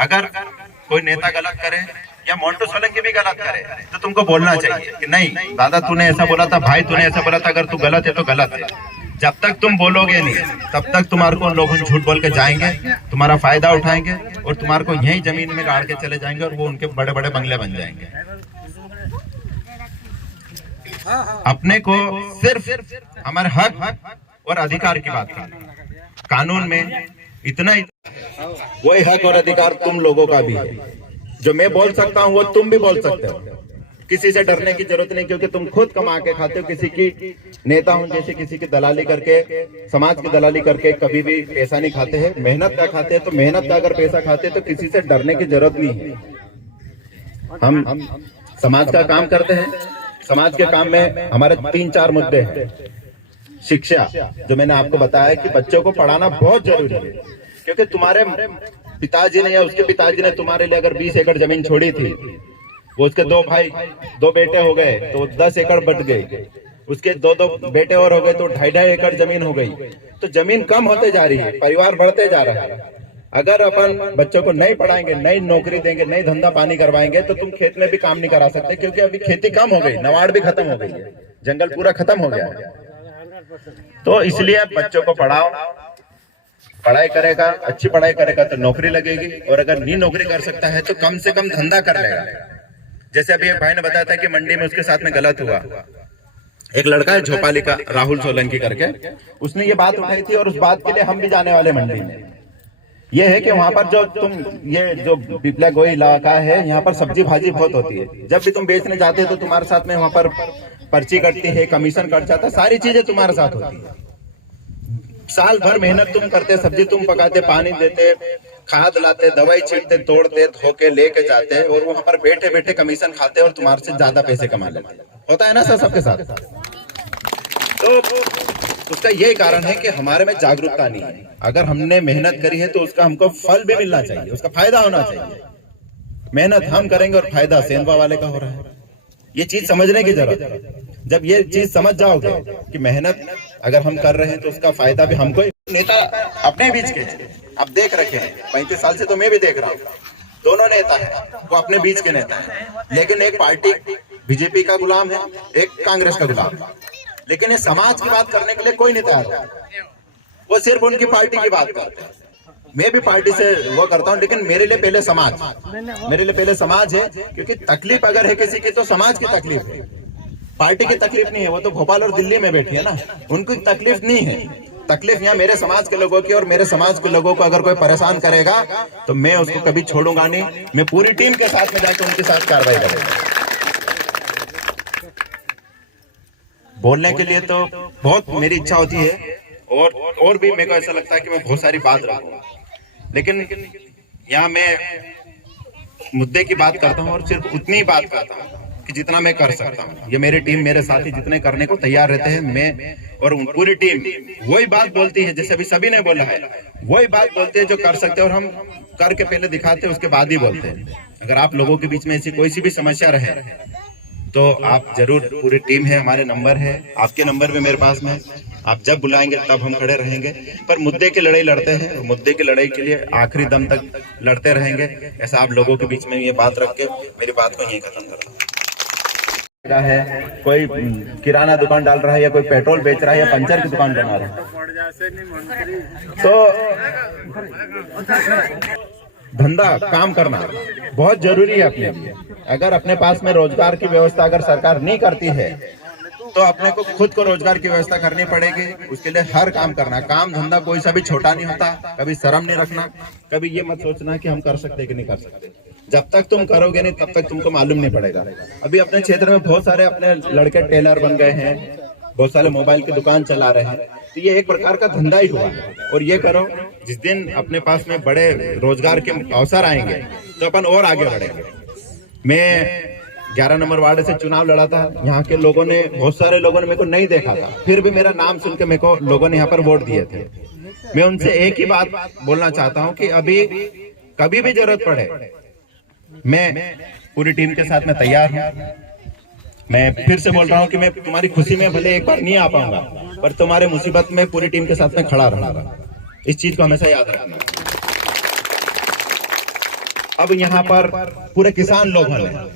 अगर कोई नेता गलत करे या मोंटू सोलंकी भी गलत करे तो तुमको बोलना चाहिए कि नहीं दादा तूने ऐसा बोला था, भाई तूने ऐसा बोला था, अगर तू गलत है तो गलत है। जब तक तुम बोलोगे नहीं तब तक तुम्हारे को लोग झूठ बोल के जाएंगे, तुम्हारा फायदा उठाएंगे और तुम्हारे को यही जमीन में गाड़ के चले जाएंगे और वो उनके बड़े बड़े बंगले बन जाएंगे। अपने को सिर्फ हमारे हक और अधिकार की बात करना। कानून में इतना ही वही हक और अधिकार तुम लोगों का भी है। जो मैं बोल सकता हूँ वो तुम भी बोल सकते हो। किसी से डरने की जरूरत नहीं, क्योंकि तुम खुद कमा के खाते हो। किसी की नेता हूं जैसे किसी की दलाली करके, समाज की दलाली करके कभी भी पैसा नहीं खाते हैं। मेहनत का खाते हैं, तो मेहनत का अगर पैसा खाते हैं तो किसी से डरने की जरूरत नहीं है। हम समाज का काम करते हैं। समाज के काम में हमारे 3-4 मुद्दे हैं। शिक्षा, जो मैंने आपको बताया कि बच्चों को पढ़ाना बहुत जरूरी है, क्योंकि तुम्हारे पिताजी ने या उसके पिताजी ने तुम्हारे लिए अगर 20 एकड़ जमीन छोड़ी थी, वो उसके 2 बेटे हो गए तो 10 एकड़ बट गए, उसके 2 बेटे और हो गए तो 2.5 एकड़ जमीन हो गई। तो जमीन कम होते जा रही है, परिवार बढ़ते जा रहा है। अगर अपन बच्चों को नहीं पढ़ाएंगे, नई नौकरी देंगे, नई धंधा पानी करवाएंगे तो तुम खेत में भी काम नहीं करा सकते, क्योंकि अभी खेती कम हो गई, नवाड़ भी खत्म हो गई है, जंगल पूरा खत्म हो गया है। तो इसलिए बच्चों को पढ़ाओ। पढ़ाई करेगा, अच्छी पढ़ाई करेगा तो नौकरी लगेगी, और अगर नहीं नौकरी कर सकता है तो कम से कम धंधा कर लेगा। जैसे अभी एक भाई ने बताया था कि मंडी में उसके साथ में गलत हुआ। एक लड़का है झोपाली का, राहुल सोलंकी करके, उसने ये बात उठाई थी और उस बात के लिए हम भी जाने वाले मंडी में। ये है कि वहां पर ये जो पिपला गोई इलाका है, यहाँ पर सब्जी भाजी बहुत होती है। जब भी तुम बेचने जाते हो तो तुम्हारे साथ में वहां पर पर्ची कटती है, कमीशन कट जाता है, सारी चीजें तुम्हारे साथ होती है। साल भर मेहनत तुम करते, सब्जी तुम पकाते, पानी देते, खाद लाते, दवाई छींटते, तोड़ते, धोके लेके जाते, और वहां पर बैठे बैठे कमीशन खाते और तुम्हारे से ज्यादा पैसे कमा लेते। होता है ना सर सबके साथ। तो उसका यही कारण है कि हमारे में जागरूकता नहीं है। अगर हमने मेहनत करी है तो उसका हमको फल भी मिलना चाहिए, उसका फायदा होना चाहिए। मेहनत हम करेंगे और फायदा सेंधवा वाले का हो रहा है, ये चीज समझने की जरूरत है। जब ये चीज समझ जाओगे कि मेहनत अगर हम कर रहे हैं तो उसका फायदा भी हमको। नेता अपने बीच के अब देख रखे हैं, 35 साल से तो मैं भी देख रहा हूँ, दोनों नेता है वो अपने बीच के नेता है, लेकिन एक पार्टी बीजेपी का गुलाम है, एक कांग्रेस का गुलाम है। लेकिन ये समाज की बात करने के लिए कोई नहीं तैयार, वो सिर्फ उनकी पार्टी की बात करते हैं। मैं भी पार्टी से वो करता हूँ, लेकिन मेरे लिए पहले समाज, मेरे लिए पहले समाज है। क्योंकि तकलीफ अगर है किसी की तो समाज की तकलीफ है, पार्टी की तकलीफ नहीं है। वो तो भोपाल और दिल्ली में बैठी है ना, उनकी तकलीफ नहीं है। तकलीफ यहाँ मेरे समाज के लोगों की, और मेरे समाज के लोगों को अगर कोई परेशान करेगा तो मैं उसको कभी छोड़ूंगा नहीं। मैं पूरी टीम के साथ में जाकर उनके साथ कार्रवाई करूंगा। बोलने के लिए तो बहुत मेरी इच्छा होती है, और भी मेरे को ऐसा लगता है कि मैं बहुत सारी बात रखूं, लेकिन यहाँ मैं मुद्दे की बात करता हूँ और सिर्फ उतनी ही बात करता हूँ कि जितना मैं कर सकता हूँ। ये मेरी टीम, मेरे साथी जितने करने को तैयार रहते हैं, मैं और पूरी टीम वही बात बोलती है। जैसे अभी सभी ने बोला है, वही बात बोलते हैं जो कर सकते हैं, और हम करके पहले दिखाते हैं, उसके बाद ही बोलते हैं। अगर आप लोगों के बीच में ऐसी कोई सी भी समस्या रहे तो आप जरूर, पूरी टीम है, हमारे नंबर है, आपके नंबर भी मेरे पास में, आप जब बुलाएंगे तब हम खड़े रहेंगे। पर मुद्दे की लड़ाई लड़ते हैं, और मुद्दे की लड़ाई के लिए आखिरी दम तक लड़ते रहेंगे। ऐसा आप लोगों के बीच में ये बात रख के मेरी बात को यहीं खत्म करता हूँ। है कोई किराना दुकान डाल रहा है, या कोई पेट्रोल बेच रहा है, या पंचर की दुकान बना रहा है, तो धंधा काम करना बहुत जरूरी है अपने लिए। अगर अपने पास में रोजगार की व्यवस्था अगर सरकार नहीं करती है तो अपने को खुद को रोजगार की व्यवस्था करनी पड़ेगी। उसके लिए हर काम करना, काम धंधा कोई सा भी छोटा नहीं होता। कभी शर्म नहीं रखना, कभी ये मत सोचना कि हम कर सकते कि नहीं कर सकते। जब तक तुम करोगे नहीं तब तक तुमको मालूम नहीं पड़ेगा। अभी अपने क्षेत्र में बहुत सारे अपने लड़के टेलर बन गए हैं, बहुत सारे मोबाइल की दुकान चला रहे हैं, तो ये एक प्रकार का धंधा ही हुआ है। और ये करो, जिस दिन अपने पास में बड़े रोजगार के अवसर आएंगे तो अपन और आगे बढ़ेंगे। मैं 11 नंबर वार्ड से चुनाव लड़ा था, यहाँ के लोगों ने, बहुत सारे लोगों ने मेरे को नहीं देखा था, फिर भी मेरा नाम सुन के मेरे को लोगों ने यहाँ पर वोट दिए थे। मैं उनसे एक ही बात बोलना चाहता हूँ कि अभी कभी भी जरूरत पड़े, मैं पूरी टीम के साथ में तैयार हूँ। मैं फिर से बोल रहा हूँ कि मैं तुम्हारी खुशी में भले एक बार नहीं आ पाऊंगा, पर तुम्हारे मुसीबत में पूरी टीम के साथ में खड़ा रहूंगा। इस चीज को हमेशा याद रखना। अब यहाँ पर पूरे किसान लोग हैं,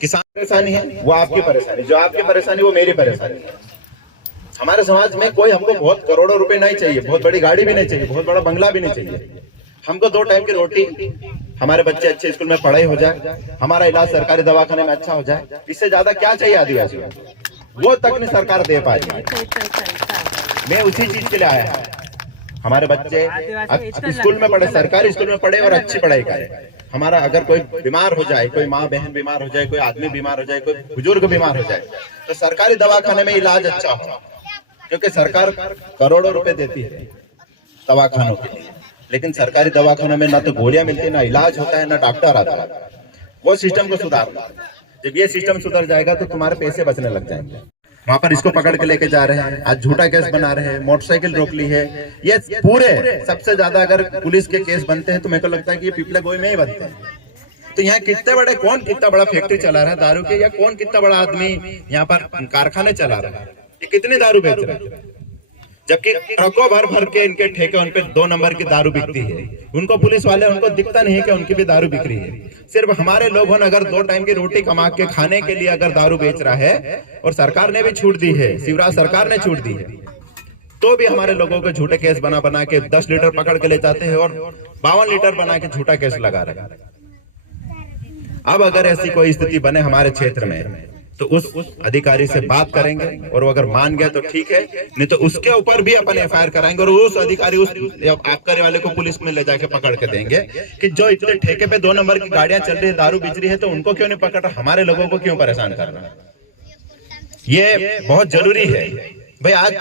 किसान परेशानी है वो आपकी परेशानी, जो आपकी परेशानी वो मेरी परेशानी है। हमारे समाज में कोई हमको बहुत करोड़ों रुपए नहीं चाहिए, बहुत बड़ी गाड़ी भी नहीं चाहिए, बहुत बड़ा बंगला भी नहीं चाहिए। हमको 2 टाइम की रोटी, हमारे बच्चे अच्छे स्कूल में पढ़ाई हो जाए, हमारा इलाज सरकारी दवाखाने में अच्छा हो जाए, इससे ज्यादा क्या चाहिए आदिवासी को? वो तक नहीं सरकार दे पा रही है। मैं उसी चीज के लिए आया है, हमारे बच्चे स्कूल में पढ़े, सरकारी स्कूल में पढ़े और अच्छी पढ़ाई करें। हमारा अगर कोई बीमार हो जाए, कोई माँ बहन बीमार हो जाए, कोई आदमी बीमार हो जाए, कोई बुजुर्ग बीमार हो जाए, तो सरकारी दवाखाने में इलाज अच्छा हो, क्योंकि सरकार करोड़ों रुपए देती है दवाखानों के लिए, लेकिन सरकारी दवाखानों में ना तो गोलियां मिलती है, ना इलाज होता है, ना डॉक्टर आता है। वो सिस्टम को सुधारना, जब ये सिस्टम सुधर जाएगा तो तुम्हारे पैसे बचने लग जाएंगे। वहां पर इसको पकड़ के लेके जा रहे हैं, आज झूठा केस बना रहे हैं, मोटरसाइकिल रोक ली है। ये पूरे सबसे ज्यादा अगर पुलिस के केस बनते हैं तो मेरे को लगता है कि ये पिपले गोई में ही बनते हैं। तो यहाँ कितने बड़े, कौन कितना बड़ा फैक्ट्री चला रहा है दारू के, या कौन कितना बड़ा आदमी यहाँ पर कारखाने चला रहा है, ये कितने दारू बेच रहा है, जबकि ट्रकों भर भर के इनके ठेके, उनपे 2 नंबर की दारू बिकती है। उनको पुलिस वाले, उनको दिखता नहीं है कि उनकी भी दारू बिक रही है। सिर्फ हमारे लोगों ने अगर 2 टाइम की रोटी कमा के खाने के लिए अगर दारू बेच रहा है, और सरकार ने भी छूट दी है, शिवराज सरकार ने छूट दी है, तो भी हमारे लोगों को झूठे केस बना बना के 10 लीटर पकड़ के ले जाते हैं और 52 लीटर बना के झूठा केस लगा रहे हैं। अब अगर ऐसी कोई स्थिति बने हमारे क्षेत्र में तो उस अधिकारी से बात करेंगे, और वो अगर मान गया तो ठीक है, नहीं तो उसके ऊपर भी अपन FIR कराएंगे, और उस अधिकारी, उस आबकारी वाले को पुलिस में ले जाके पकड़ के देंगे कि जो इतने ठेके पे 2 नंबर की गाड़ियां चल रही है, दारू बिच रही है, तो उनको क्यों नहीं पकड़ रहा, हमारे लोगों को क्यों परेशान कर रहा है। ये बहुत जरूरी है भाई। आज